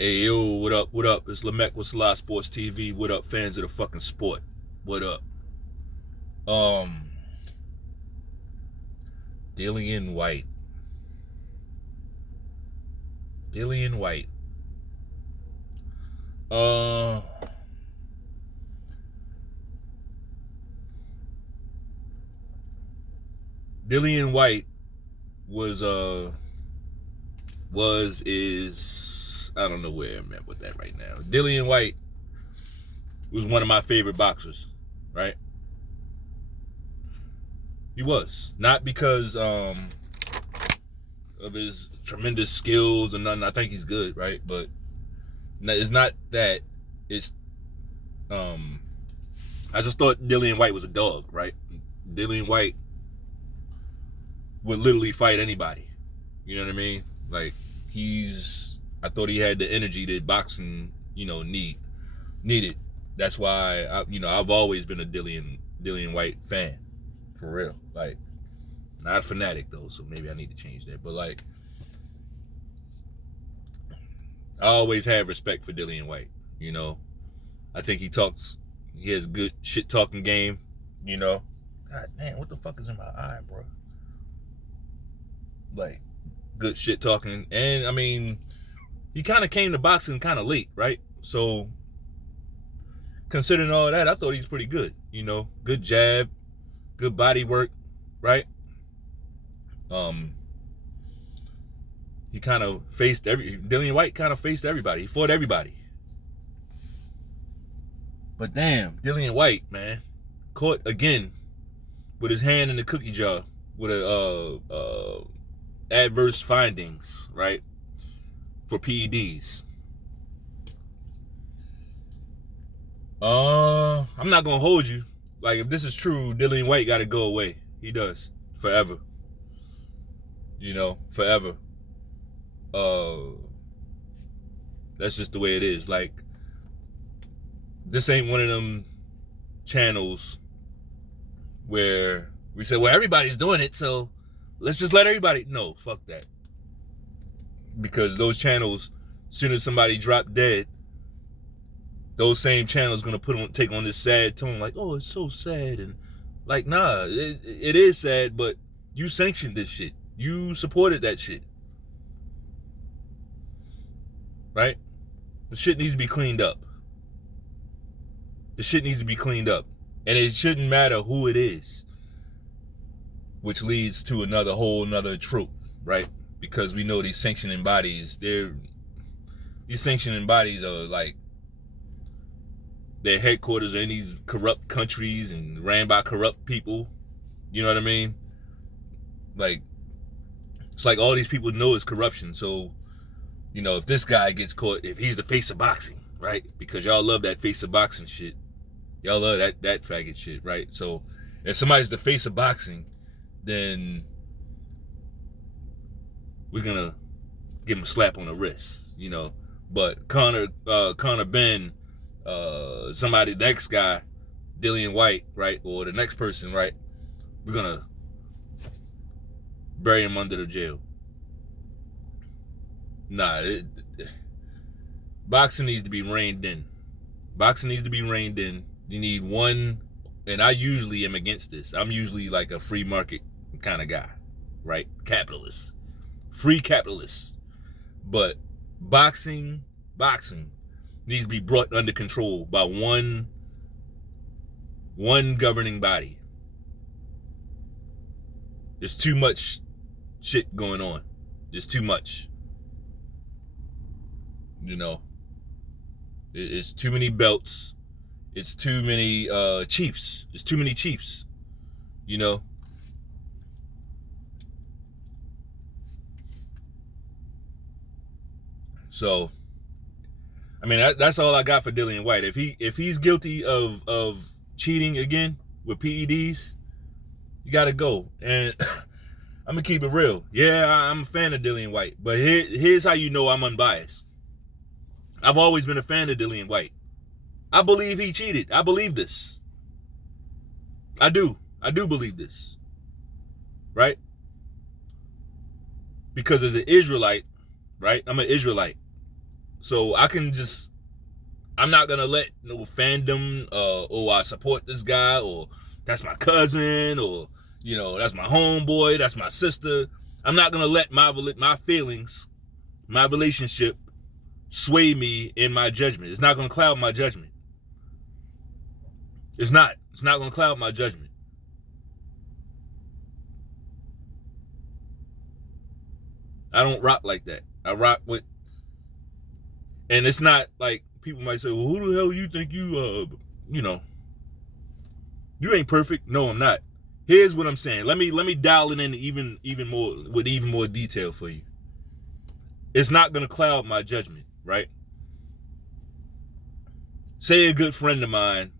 Hey yo, what up? What up? It's Lamech with Selah Sports TV. What up, fans of the fucking sport? What up? Um, Dillian Whyte. Dillian Whyte. Uh, Dillian Whyte was is I don't know where I'm at with that right now. Dillian Whyte was one of my favorite boxers, right? He was. Not because of his tremendous skills and nothing. I think he's good, right? But it's not that. It's I just thought Dillian Whyte was a dog, right? Dillian Whyte would literally fight anybody. You know what I mean? Like I thought he had the energy that boxing, needed. That's why I've always been a Dillian Whyte fan. For real. Like, not a fanatic though, so maybe I need to change that. But like, I always have respect for Dillian Whyte. I think he has good shit talking game. God damn, what the fuck is in my eye, bro? Like, good shit talking. And I mean, he kind of came to boxing kind of late, right? So, considering all that, I thought he was pretty good. Good jab, good body work, right? Dillian Whyte kind of faced everybody. He fought everybody. But damn, Dillian Whyte, man, caught again with his hand in the cookie jar with adverse findings, right? For PEDs. I'm not gonna hold you. Like, if this is true, Dillian Whyte gotta go away. He does. Forever. Forever. That's just the way it is. Like, this ain't one of them channels where we say, well, everybody's doing it, so let's just let everybody. No, fuck that. Because those channels, as soon as somebody drop dead, those same channels gonna take on this sad tone, like, oh, it's so sad, and like, nah, it is sad, but you sanctioned this shit. You supported that shit, right? The shit needs to be cleaned up. The shit needs to be cleaned up, and it shouldn't matter who it is, which leads to another trope, right? Because we know these sanctioning bodies, are like, their headquarters are in these corrupt countries and ran by corrupt people. You know what I mean? Like, it's like all these people know it's corruption. So, if this guy gets caught, if he's the face of boxing, right? Because y'all love that face of boxing shit. Y'all love that faggot shit, right? So, if somebody's the face of boxing, then we're gonna give him a slap on the wrist, But Conor Ben, the next guy, Dillian Whyte, right, or the next person, right, we're gonna bury him under the jail. Nah, boxing needs to be reined in. Boxing needs to be reined in. You need one, and I usually am against this. I'm usually like a free market kind of guy, right? Capitalist. Free capitalist. But boxing needs to be brought under control by one governing body. There's too much shit going on. There's too much. It's too many belts. It's too many chiefs. It's too many chiefs. So, I mean, that's all I got for Dillian Whyte. If he's guilty of cheating again with PEDs, you gotta go. And I'm gonna keep it real. Yeah, I'm a fan of Dillian Whyte, but here's how you know I'm unbiased. I've always been a fan of Dillian Whyte. I believe he cheated. I believe this. I do believe this. Right? Because as an Israelite, right? I'm an Israelite. So I'm not gonna let no fandom, I support this guy, or that's my cousin, or that's my homeboy, that's my sister. I'm not gonna let my feelings, my relationship, sway me in my judgment. It's not gonna cloud my judgment. It's not gonna cloud my judgment. I don't rock like that. I rock with, and it's not like people might say, well, who the hell you think you ain't perfect. No, I'm not. Here's what I'm saying. Let me dial it in even more with even more detail for you. It's not gonna cloud my judgment, right? Say a good friend of mine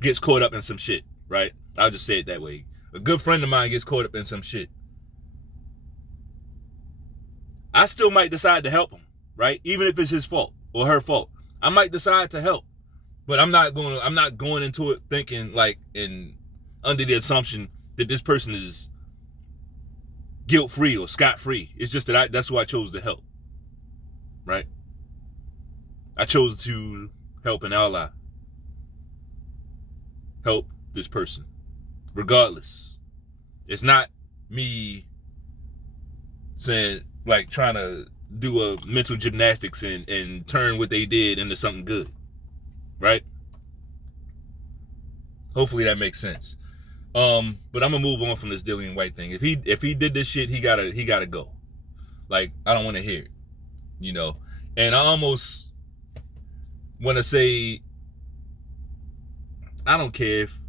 gets caught up in some shit, right? I'll just say it that way. A good friend of mine gets caught up in some shit. I still might decide to help him, right? Even if it's his fault or her fault. I might decide to help. But I'm not going into it thinking and under the assumption that this person is guilt-free or scot-free. It's just that that's who I chose to help. Right? I chose to help an ally. Help this person. Regardless. It's not me saying, trying to do a mental gymnastics and turn what they did into something good. Right? Hopefully that makes sense. But I'm gonna move on from this Dillian Whyte thing. If he did this shit, he gotta go. I don't want to hear it. And I almost want to say, I don't care if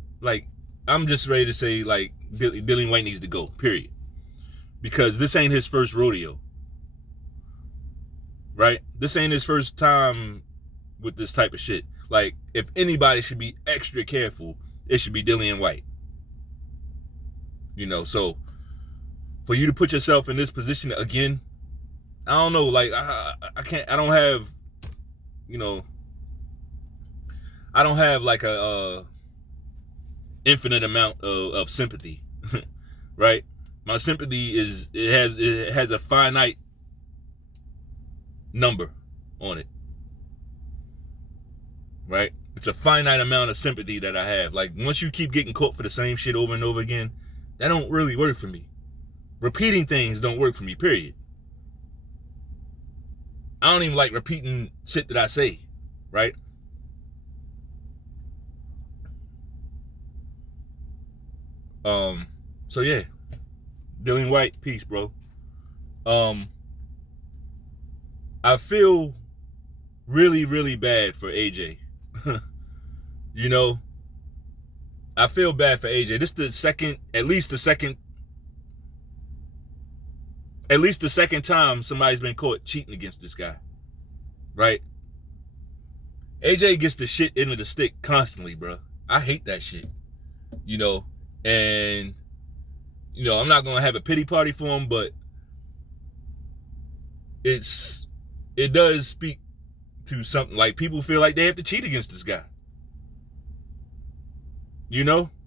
I'm just ready to say Dillian Whyte needs to go. Period. Because this ain't his first rodeo. Right? This ain't his first time with this type of shit. If anybody should be extra careful, it should be Dillian Whyte. So for you to put yourself in this position again, I don't know, I can't, I don't have, I don't have a infinite amount of sympathy, right? My sympathy it has a finite number on it. Right? It's a finite amount of sympathy that I have. Once you keep getting caught for the same shit over and over again, that don't really work for me. Repeating things don't work for me, period. I don't even like repeating shit that I say, right? So yeah. Dillian Whyte, peace, bro. I feel really, really bad for AJ. I feel bad for AJ. This is at least the second time somebody's been caught cheating against this guy. Right? AJ gets the shit into the stick constantly, bro. I hate that shit. And I'm not gonna have a pity party for him, but it does speak to something. People feel like they have to cheat against this guy.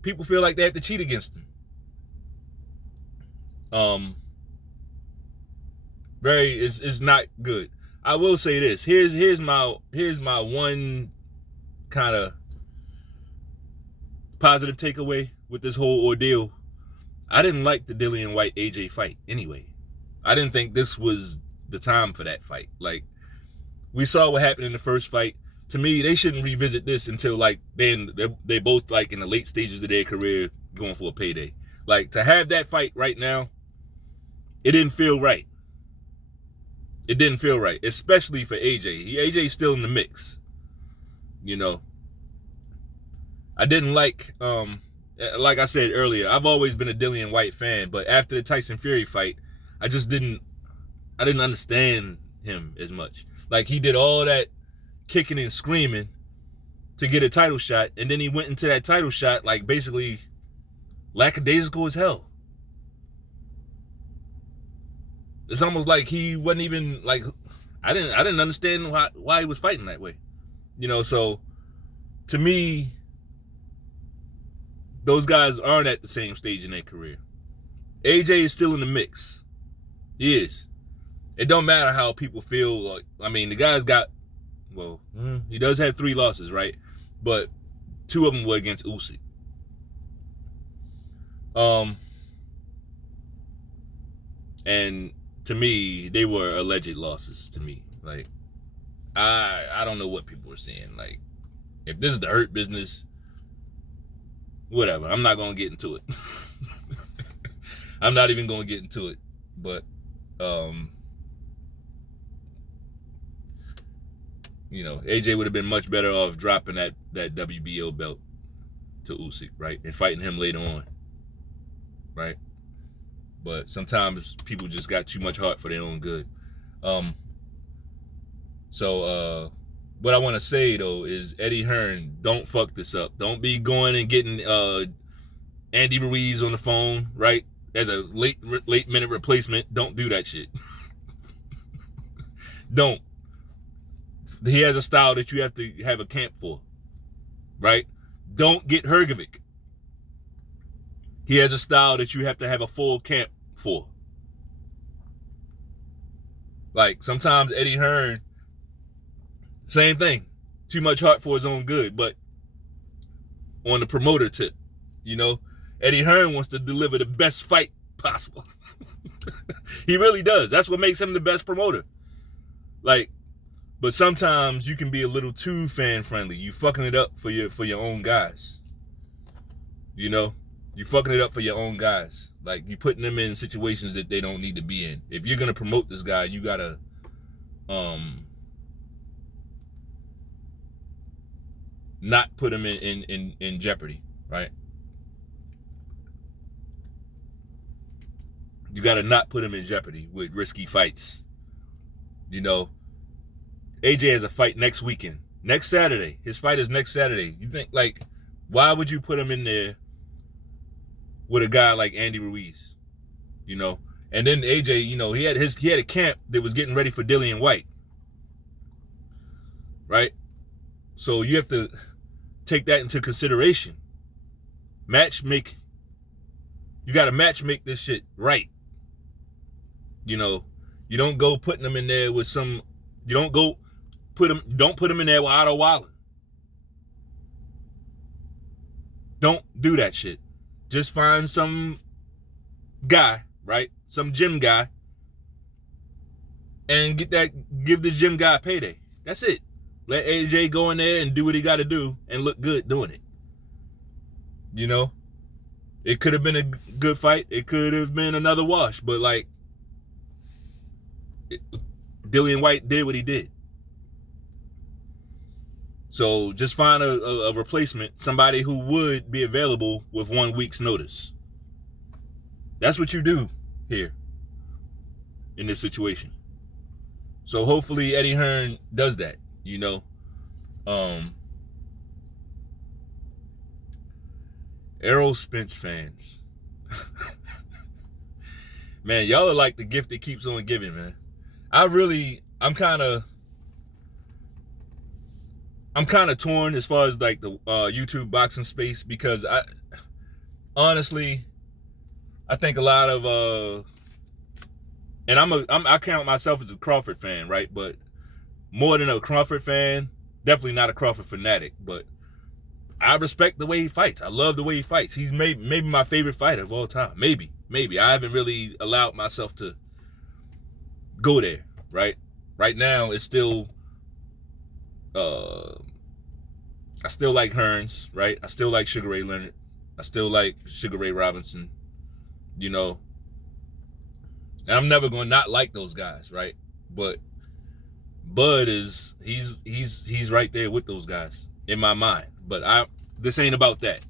People feel like they have to cheat against him. It's not good. I will say this. Here's my one kind of positive takeaway with this whole ordeal. I didn't like the Dillian Whyte AJ fight anyway. I didn't think this was the time for that fight. We saw what happened in the first fight. To me, they shouldn't revisit this until they're both in the late stages of their career going for a payday. To have that fight right now, it didn't feel right. It didn't feel right, especially for AJ. AJ's still in the mix. I didn't like I said earlier, I've always been a Dillian Whyte fan, but after the Tyson Fury fight, I didn't understand him as much. He did all that kicking and screaming to get a title shot, and then he went into that title shot basically lackadaisical as hell. It's almost like he wasn't even I didn't understand why he was fighting that way. So to me, those guys aren't at the same stage in their career. AJ is still in the mix. He is. It don't matter how people feel. Like, I mean, the guy's got, he does have 3 losses, right? But 2 of them were against Usyk. And to me, they were alleged losses to me. Like, I don't know what people were saying. Like, if this is the Hurt Business, whatever. I'm not going to get into it. I'm not even going to get into it. But, you know, AJ would have been much better off dropping that WBO belt to Usyk, right? And fighting him later on, right? But sometimes people just got too much heart for their own good. So what I want to say, though, is Eddie Hearn, don't fuck this up. Don't be going and getting Andy Ruiz on the phone, right? As a late minute replacement. Don't do that shit. Don't. He has a style that you have to have a camp for, right? Don't get Hrgovic. He has a style that you have to have a full camp for. Like, sometimes Eddie Hearn, same thing. Too much heart for his own good. But on the promoter tip, you know, Eddie Hearn wants to deliver the best fight possible. He really does. That's what makes him the best promoter. Like, but sometimes you can be a little too fan friendly. You fucking it up for your own guys. You know, you fucking it up for your own guys. Like, you putting them in situations that they don't need to be in. If you're gonna promote this guy, you gotta not put him in jeopardy, right? You gotta not put him in jeopardy with risky fights. You know, AJ has a fight next weekend. Next Saturday. His fight is next Saturday. You think, like, why would you put him in there with a guy like Andy Ruiz? You know? And then AJ, you know, he had a camp that was getting ready for Dillian Whyte. Right? So you have to take that into consideration. You gotta match-make this shit right. You know, you don't go putting them in there with some, don't put them in there with Otto Waller. Don't do that shit. Just find some guy, right? Some gym guy, and give the gym guy a payday. That's it. Let AJ go in there and do what he got to do and look good doing it. You know, it could have been a good fight. It could have been another wash, but like, Dillian Whyte did what he did. So just find a replacement, somebody who would be available with 1 week's notice. That's what you do here in this situation. So hopefully Eddie Hearn does that, you know. Errol Spence fans. Man, y'all are like the gift that keeps on giving, man. I'm kind of torn as far as like the YouTube boxing space, because I think a lot of and I count myself as a Crawford fan, right? But more than a Crawford fan, definitely not a Crawford fanatic, but I respect the way he fights. I love the way he fights. He's maybe my favorite fighter of all time. Maybe. I haven't really allowed myself to go there, right? Right now, it's still, I still like Hearns, right? I still like Sugar Ray Leonard. I still like Sugar Ray Robinson, you know. And I'm never going to not like those guys, right? But Bud he's right there with those guys in my mind. But this ain't about that.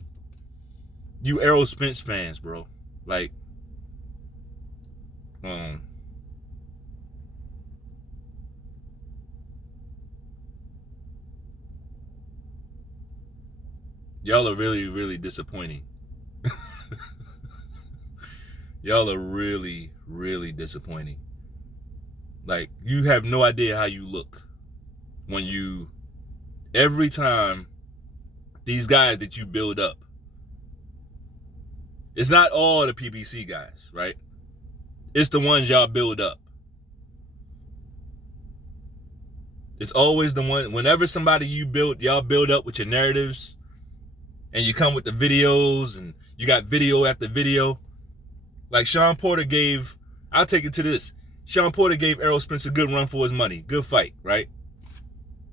You Errol Spence fans, bro. Like, y'all are really, really disappointing. Y'all are really, really disappointing. Like, you have no idea how you look when every time these guys that you build up, it's not all the PBC guys, right? It's the ones y'all build up. It's always the one, whenever somebody y'all build up with your narratives, and you come with the videos, and you got video after video. Like Sean Porter I'll take it to this. Sean Porter gave Errol Spence a good run for his money. Good fight, right?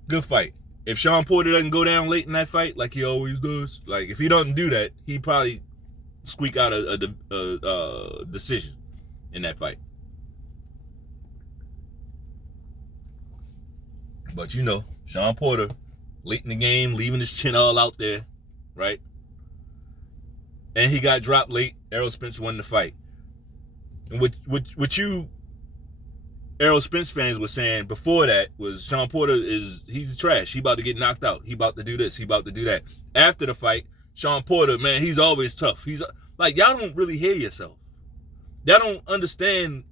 Good fight. If Sean Porter doesn't go down late in that fight, like he always does, like if he doesn't do that, he probably squeak out a decision in that fight. But you know, Sean Porter, late in the game, leaving his chin all out there, right? And he got dropped late. Errol Spence won the fight. And what you Errol Spence fans were saying before that was Sean Porter he's trash. He about to get knocked out. He about to do this. He about to do that. After the fight, Sean Porter, man, he's always tough. He's like, y'all don't really hear yourself. Y'all don't understand.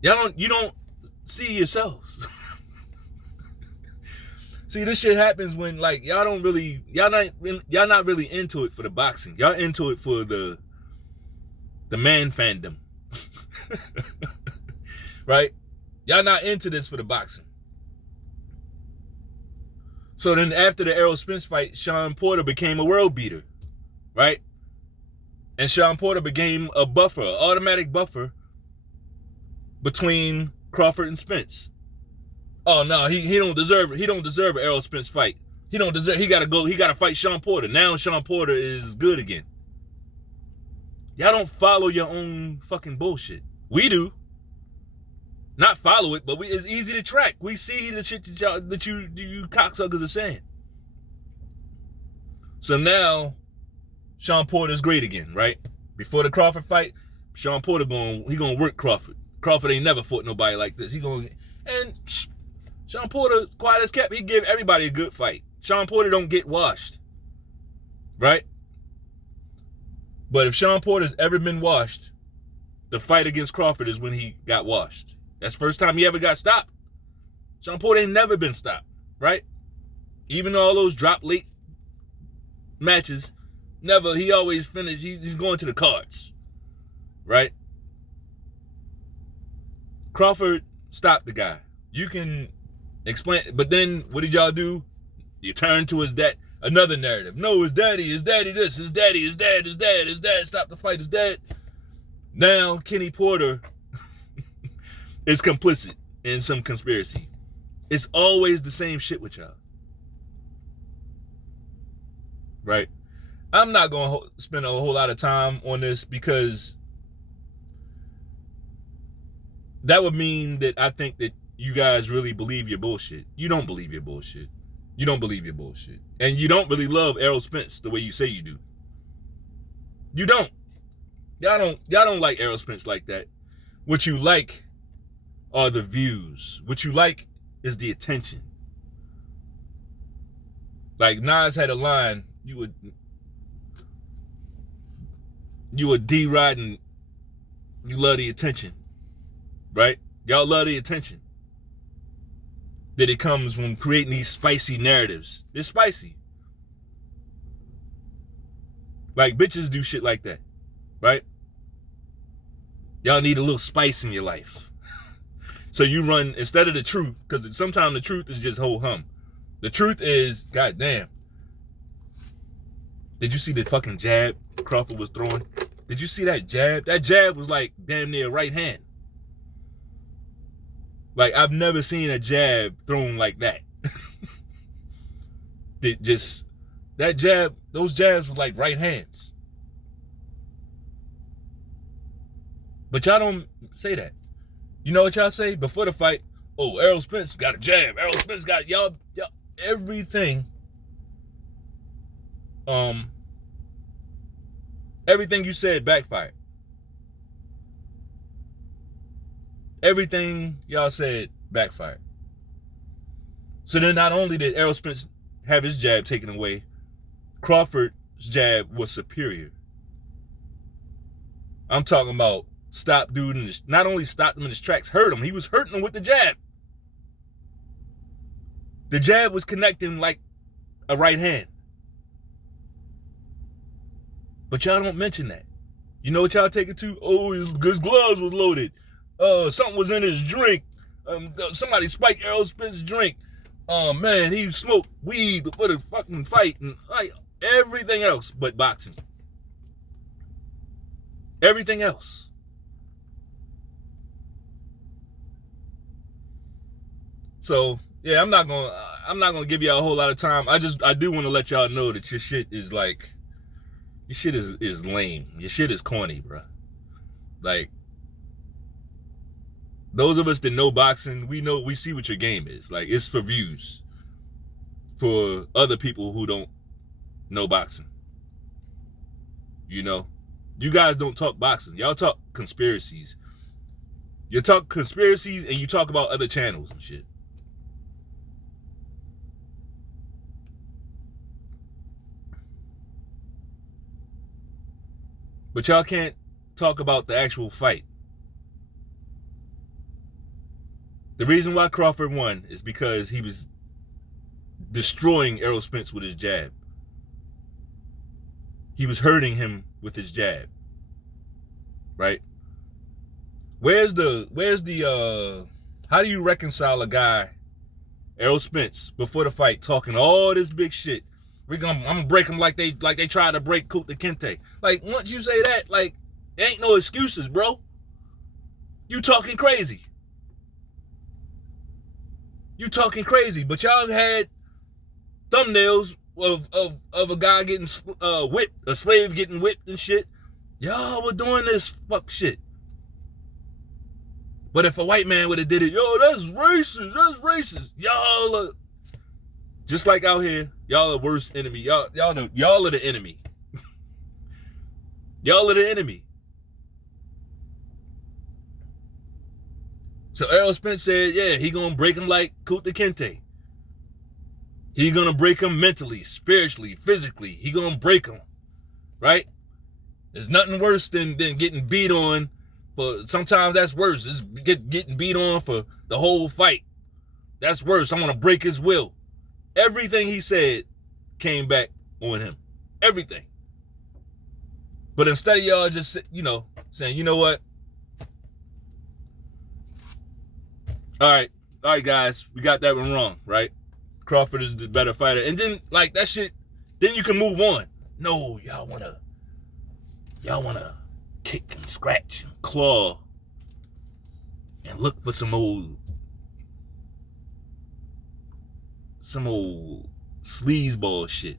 You don't see yourselves. See, this shit happens when like y'all not really into it for the boxing. Y'all into it for the man fandom. Right? Y'all not into this for the boxing. So then after the Errol Spence fight, Sean Porter became a world beater. Right? And Sean Porter became a buffer, an automatic buffer between Crawford and Spence. Oh no, he don't deserve it. He don't deserve an Errol Spence fight. He gotta fight Sean Porter. Now Sean Porter is good again. Y'all don't follow your own fucking bullshit. We do. Not follow it, but it's easy to track. We see the shit that you cocksuckers are saying. So now Sean Porter's great again, right? Before the Crawford fight, Sean Porter gonna work Crawford. Crawford ain't never fought nobody like this. And Sean Porter, quiet as kept, he give everybody a good fight. Sean Porter don't get washed, right? But if Sean Porter's ever been washed, the fight against Crawford is when he got washed. That's the first time he ever got stopped. Sean Porter ain't never been stopped, right? Even all those drop late matches, he always finished, he's going to the cards, right? Crawford stopped the guy. You can explain, but then what did y'all do? You turn to another narrative. No, his daddy this, his dad stopped the fight, his dad. Now Kenny Porter is complicit in some conspiracy. It's always the same shit with y'all. Right? I'm not going to spend a whole lot of time on this because that would mean that I think that you guys really believe your bullshit. You don't believe your bullshit. You don't believe your bullshit. And you don't really love Errol Spence the way you say you do. You don't. Y'all don't like Errol Spence like that. What you like are the views. What you like is the attention. Like Nas had a line, you would D-riding, you love the attention. Right? Y'all love the attention. That it comes from creating these spicy narratives. They're spicy. Like bitches do shit like that. Right? Y'all need a little spice in your life. So you run, instead of the truth, because sometimes the truth is just ho hum. The truth is, goddamn. Did you see the fucking jab Crawford was throwing? Did you see that jab? That jab was like damn near right hand. Like, I've never seen a jab thrown like that. Those jabs were like right hands. But y'all don't say that. You know what y'all say? Before the fight, oh, Errol Spence got a jab. Errol Spence got, y'all everything. Everything you said backfired. Everything y'all said backfired. So then not only did Errol Spence have his jab taken away, Crawford's jab was superior. I'm talking about stop dude, not only stopped him in his tracks, hurt him. He was hurting him with the jab. The jab was connecting like a right hand. But y'all don't mention that. You know what y'all take it to? Oh, his gloves was loaded. Something was in his drink. Somebody spiked Errol Spence's drink. Oh man, he smoked weed before the fucking fight, and like everything else but boxing. Everything else. So yeah, I'm not gonna give y'all a whole lot of time. I do want to let y'all know that your shit is like, your shit is lame. Your shit is corny, bro. Like, those of us that know boxing, we see what your game is. Like, it's for views. For other people who don't know boxing. You know? You guys don't talk boxing. Y'all talk conspiracies. You talk conspiracies and you talk about other channels and shit. But y'all can't talk about the actual fight. The reason why Crawford won is because he was destroying Errol Spence with his jab. He was hurting him with his jab. Right? Where's the how do you reconcile a guy, Errol Spence, before the fight talking all this big shit? I'm gonna break him like they tried to break Kunta Kinte. Like, once you say that, like, there ain't no excuses, bro. You talking crazy. You talking crazy. But y'all had thumbnails of a guy getting whipped, a slave getting whipped and shit. Y'all were doing this fuck shit. But if a white man would have did it, yo, that's racist. That's racist. Y'all are, just like out here, y'all are worst enemy. Y'all are the enemy. Y'all are the enemy. So Errol Spence said, yeah, he gonna break him like Kunta Kinte. He gonna break him mentally, spiritually, physically. He gonna break him, right? There's nothing worse than getting beat on. But sometimes that's worse. It's getting beat on for the whole fight. That's worse. I want to break his will. Everything he said came back on him. Everything. But instead of y'all just, saying, you know what? All right, guys, we got that one wrong, right? Crawford is the better fighter. And then, like, that shit, then you can move on. No, y'all wanna kick and scratch and claw and look for some old sleazeball shit.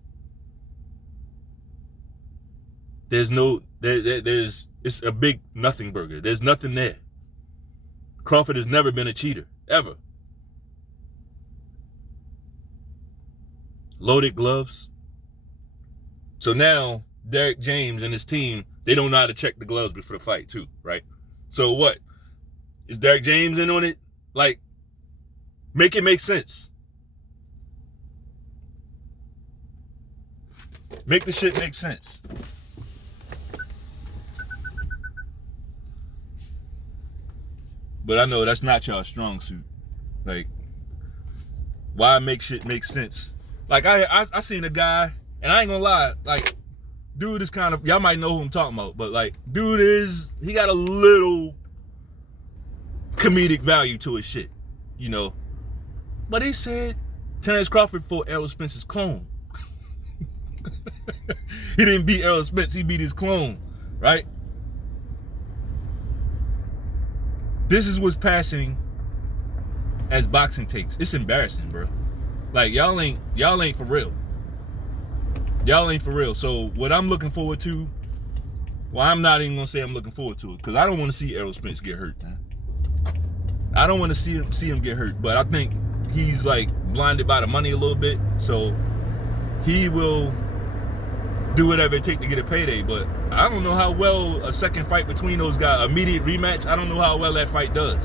It's a big nothing burger. There's nothing there. Crawford has never been a cheater, ever. Loaded gloves. So now Derek James and his team, they don't know how to check the gloves before the fight too, right? So what? Is Derek James in on it? Like, make it make sense. Make the shit make sense. But I know that's not y'all strong suit. Like, why make shit make sense? Like, I seen a guy, and I ain't gonna lie, like, dude is kind of, y'all might know who I'm talking about, but like, he got a little comedic value to his shit, But he said Terrence Crawford fought Errol Spence's clone. He didn't beat Errol Spence, he beat his clone, right? This is what's passing as boxing takes. It's embarrassing, bro. Like, y'all ain't for real. Y'all ain't for real. So what I'm looking forward to, well, I'm not even gonna say I'm looking forward to it, because I don't want to see Errol Spence get hurt, man. I don't want to see him get hurt, but I think he's like blinded by the money a little bit, so he will do whatever it takes to get a payday. But I don't know how well a second fight between those guys, immediate rematch, I don't know how well that fight does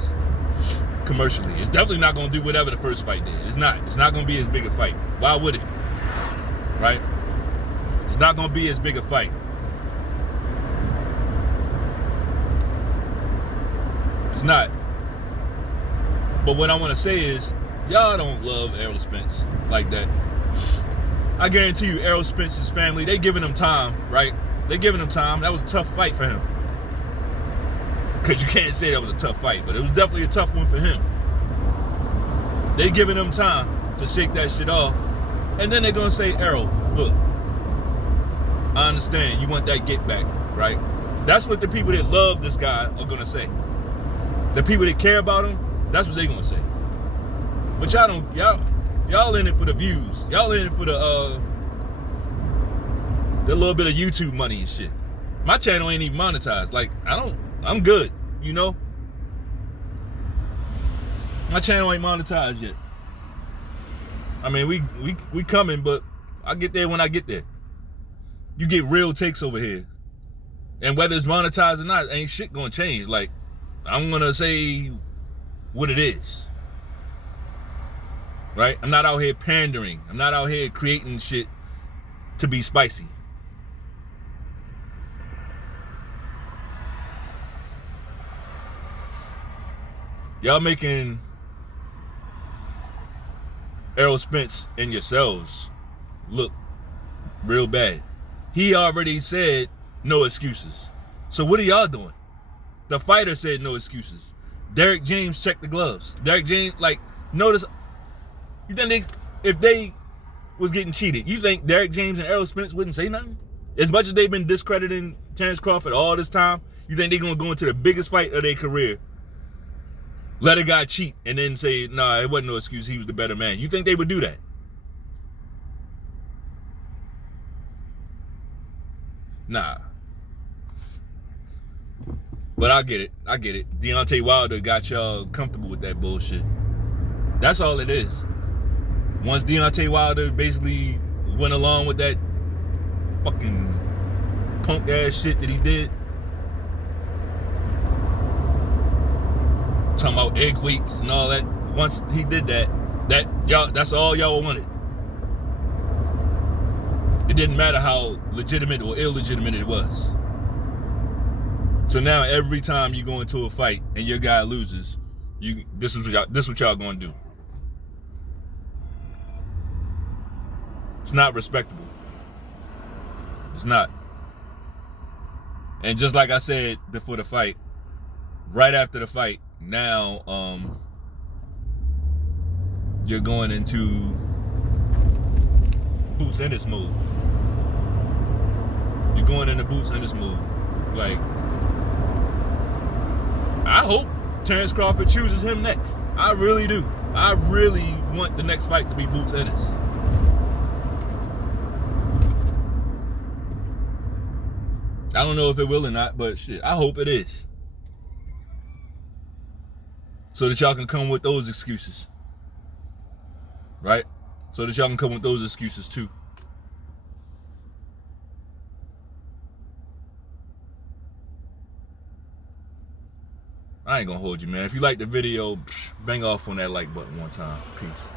commercially. It's definitely not going to do whatever the first fight did. It's not going to be as big a fight. Why would it? Right? It's not going to be as big a fight. It's not. But what I want to say is, y'all don't love Errol Spence like that. I guarantee you, Errol Spence's family, they giving him time, right? They giving him time. That was a tough fight for him. because you can't say that was a tough fight, but it was definitely a tough one for him. They giving him time to shake that shit off, and then they're gonna say, Errol, look, I understand you want that get back, right? That's what the people that love this guy are gonna say. The people that care about him, that's what they're gonna say. But y'all in it for the views. Y'all in it for the little bit of YouTube money and shit. My channel ain't even monetized. Like, I'm good, you know? My channel ain't monetized yet. I mean, we coming, but I get there when I get there. You get real takes over here. And whether it's monetized or not, ain't shit gonna change. Like, I'm gonna say what it is. Right? I'm not out here pandering. I'm not out here creating shit to be spicy. Y'all making Errol Spence and yourselves look real bad. He already said no excuses. So what are y'all doing? The fighter said no excuses. Derek James checked the gloves. Derek James, like, notice, you think if they was getting cheated, you think Derek James and Errol Spence wouldn't say nothing? As much as they've been discrediting Terrence Crawford all this time, you think they're going to go into the biggest fight of their career, let a guy cheat, and then say, nah, it wasn't no excuse, he was the better man? You think they would do that? Nah. But I get it. Deontay Wilder got y'all comfortable with that bullshit. That's all it is. Once Deontay Wilder basically went along with that fucking punk ass shit that he did, talking about egg weights and all that. Once he did that, that's all y'all wanted. It didn't matter how legitimate or illegitimate it was. So now every time you go into a fight and your guy loses, this is what y'all gonna do. It's not respectable. It's not. And just like I said before the fight, right after the fight, now you're going into boots Ennis mode. You're going into boots Ennis mode. Like, I hope Terrence Crawford chooses him next. I really do. I really want the next fight to be Boots Ennis. I don't know if it will or not, but shit, I hope it is. So that y'all can come with those excuses. Right? So that y'all can come with those excuses too. I ain't gonna hold you, man. If you like the video, bang off on that like button one time. Peace.